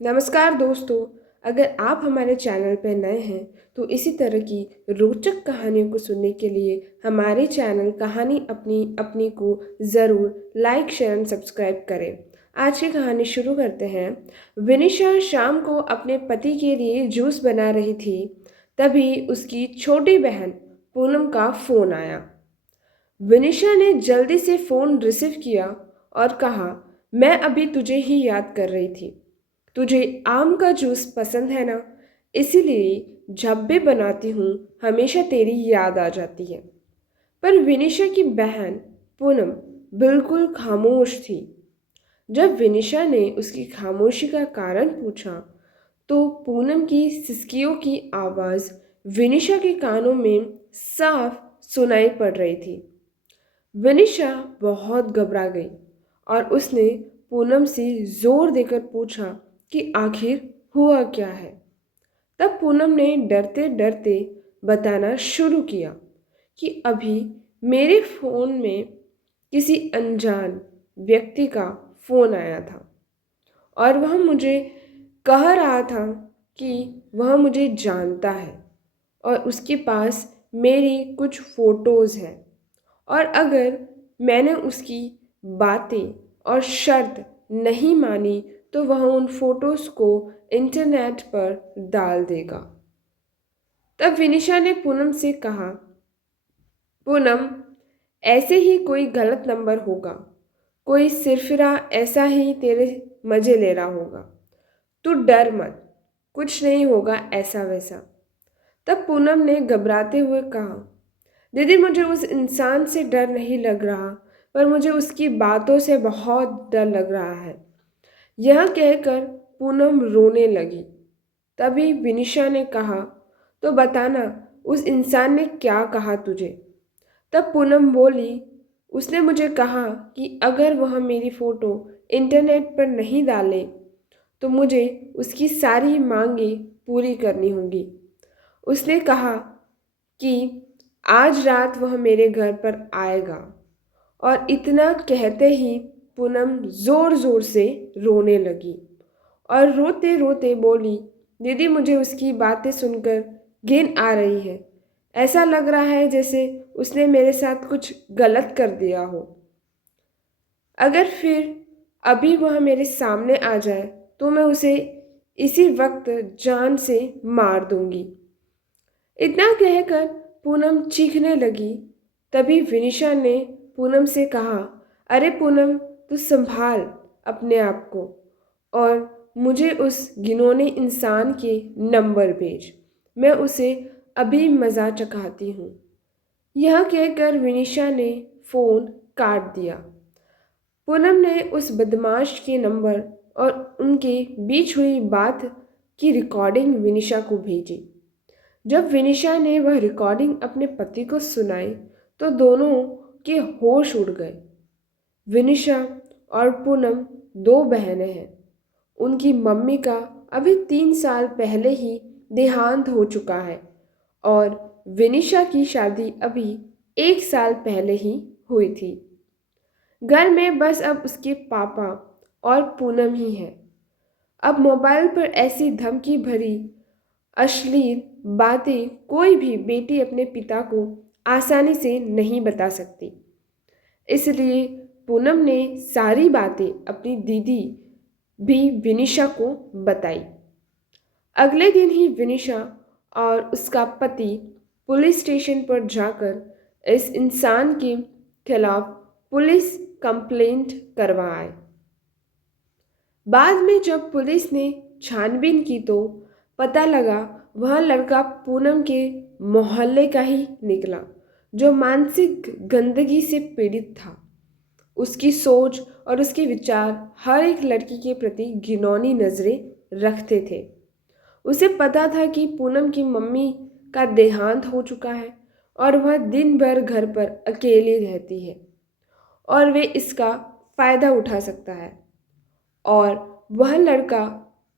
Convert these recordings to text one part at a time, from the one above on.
नमस्कार दोस्तों। अगर आप हमारे चैनल पर नए हैं तो इसी तरह की रोचक कहानियों को सुनने के लिए हमारे चैनल कहानी अपनी अपनी को ज़रूर लाइक शेयर एंड सब्सक्राइब करें। आज की कहानी शुरू करते हैं। विनिशा शाम को अपने पति के लिए जूस बना रही थी। तभी उसकी छोटी बहन पूनम का फ़ोन आया। विनिशा ने जल्दी से फ़ोन रिसीव किया और कहा, मैं अभी तुझे ही याद कर रही थी। तुझे आम का जूस पसंद है ना? इसीलिए जब भी बनाती हूँ हमेशा तेरी याद आ जाती है। पर विनिशा की बहन पूनम बिल्कुल खामोश थी। जब विनिशा ने उसकी खामोशी का कारण पूछा तो पूनम की सिसकियों की आवाज़ विनिशा के कानों में साफ सुनाई पड़ रही थी। विनिशा बहुत घबरा गई और उसने पूनम से जोर देकर पूछा कि आखिर हुआ क्या है। तब पूनम ने डरते डरते बताना शुरू किया कि अभी मेरे फ़ोन में किसी अनजान व्यक्ति का फ़ोन आया था और वह मुझे कह रहा था कि वह मुझे जानता है और उसके पास मेरी कुछ फ़ोटोज़ हैं और अगर मैंने उसकी बातें और शर्त नहीं मानी तो वह उन फोटोज़ को इंटरनेट पर डाल देगा। तब विनिशा ने पूनम से कहा, पूनम, ऐसे ही कोई गलत नंबर होगा। कोई सिरफिरा ऐसा ही तेरे मज़े ले रहा होगा। तू डर मत, कुछ नहीं होगा ऐसा वैसा। तब पूनम ने घबराते हुए कहा, दीदी मुझे उस इंसान से डर नहीं लग रहा, पर मुझे उसकी बातों से बहुत डर लग रहा है। यह कहकर पूनम रोने लगी। तभी विनिशा ने कहा, तो बताना उस इंसान ने क्या कहा तुझे? तब पूनम बोली, उसने मुझे कहा कि अगर वह मेरी फ़ोटो इंटरनेट पर नहीं डाले तो मुझे उसकी सारी मांगें पूरी करनी होगी। उसने कहा कि आज रात वह मेरे घर पर आएगा। और इतना कहते ही पूनम जोर जोर से रोने लगी और रोते रोते बोली, दीदी मुझे उसकी बातें सुनकर घिन आ रही है। ऐसा लग रहा है जैसे उसने मेरे साथ कुछ गलत कर दिया हो। अगर फिर अभी वह मेरे सामने आ जाए तो मैं उसे इसी वक्त जान से मार दूंगी। इतना कहकर पूनम चीखने लगी। तभी विनिशा ने पूनम से कहा, अरे पूनम, तू संभाल अपने आप को और मुझे उस घिनौने इंसान के नंबर भेज। मैं उसे अभी मज़ा चखाती हूँ। यह कहकर विनिशा ने फ़ोन काट दिया। पूनम ने उस बदमाश के नंबर और उनके बीच हुई बात की रिकॉर्डिंग विनिशा को भेजी। जब विनिशा ने वह रिकॉर्डिंग अपने पति को सुनाई तो दोनों के होश उड़ गए। विनिशा और पूनम दो बहनें हैं। उनकी मम्मी का अभी 3 साल पहले ही देहांत हो चुका है और विनिशा की शादी अभी 1 साल पहले ही हुई थी। घर में बस अब उसके पापा और पूनम ही है। अब मोबाइल पर ऐसी धमकी भरी अश्लील बातें कोई भी बेटी अपने पिता को आसानी से नहीं बता सकती। इसलिए पूनम ने सारी बातें अपनी दीदी भी विनिशा को बताई। अगले दिन ही विनिशा और उसका पति पुलिस स्टेशन पर जाकर इस इंसान के खिलाफ पुलिस कंप्लेंट करवाए। बाद में जब पुलिस ने छानबीन की तो पता लगा वह लड़का पूनम के मोहल्ले का ही निकला जो मानसिक गंदगी से पीड़ित था। उसकी सोच और उसके विचार हर एक लड़की के प्रति घिनौनी नज़रें रखते थे। उसे पता था कि पूनम की मम्मी का देहांत हो चुका है और वह दिन भर घर पर अकेली रहती है और वे इसका फ़ायदा उठा सकता है। और वह लड़का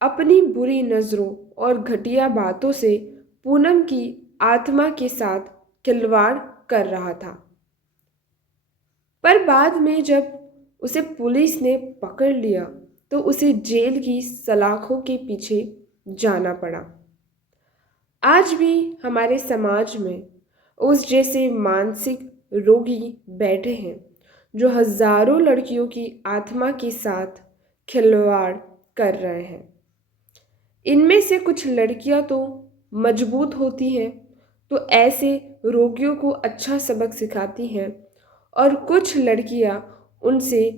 अपनी बुरी नज़रों और घटिया बातों से पूनम की आत्मा के साथ खिलवाड़ कर रहा था। पर बाद में जब उसे पुलिस ने पकड़ लिया तो उसे जेल की सलाखों के पीछे जाना पड़ा। आज भी हमारे समाज में उस जैसे मानसिक रोगी बैठे हैं जो हजारों लड़कियों की आत्मा के साथ खिलवाड़ कर रहे हैं। इनमें से कुछ लड़कियां तो मजबूत होती हैं, तो ऐसे रोगियों को अच्छा सबक सिखाती हैं, और कुछ लड़कियां उनसे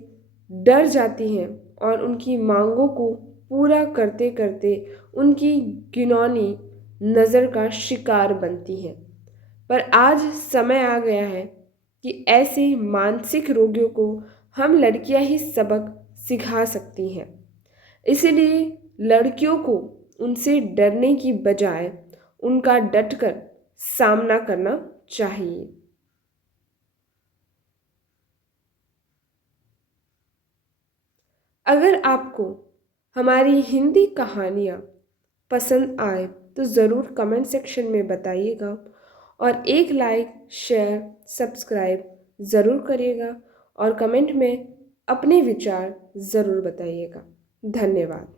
डर जाती हैं और उनकी मांगों को पूरा करते करते उनकी घिनौनी नज़र का शिकार बनती हैं। पर आज समय आ गया है कि ऐसे मानसिक रोगियों को हम लड़कियां ही सबक सिखा सकती हैं। इसलिए लड़कियों को उनसे डरने की बजाय उनका डटकर सामना करना चाहिए। अगर आपको हमारी हिंदी कहानियाँ पसंद आए तो ज़रूर कमेंट सेक्शन में बताइएगा, और एक लाइक शेयर सब्सक्राइब ज़रूर करिएगा, और कमेंट में अपने विचार ज़रूर बताइएगा। धन्यवाद।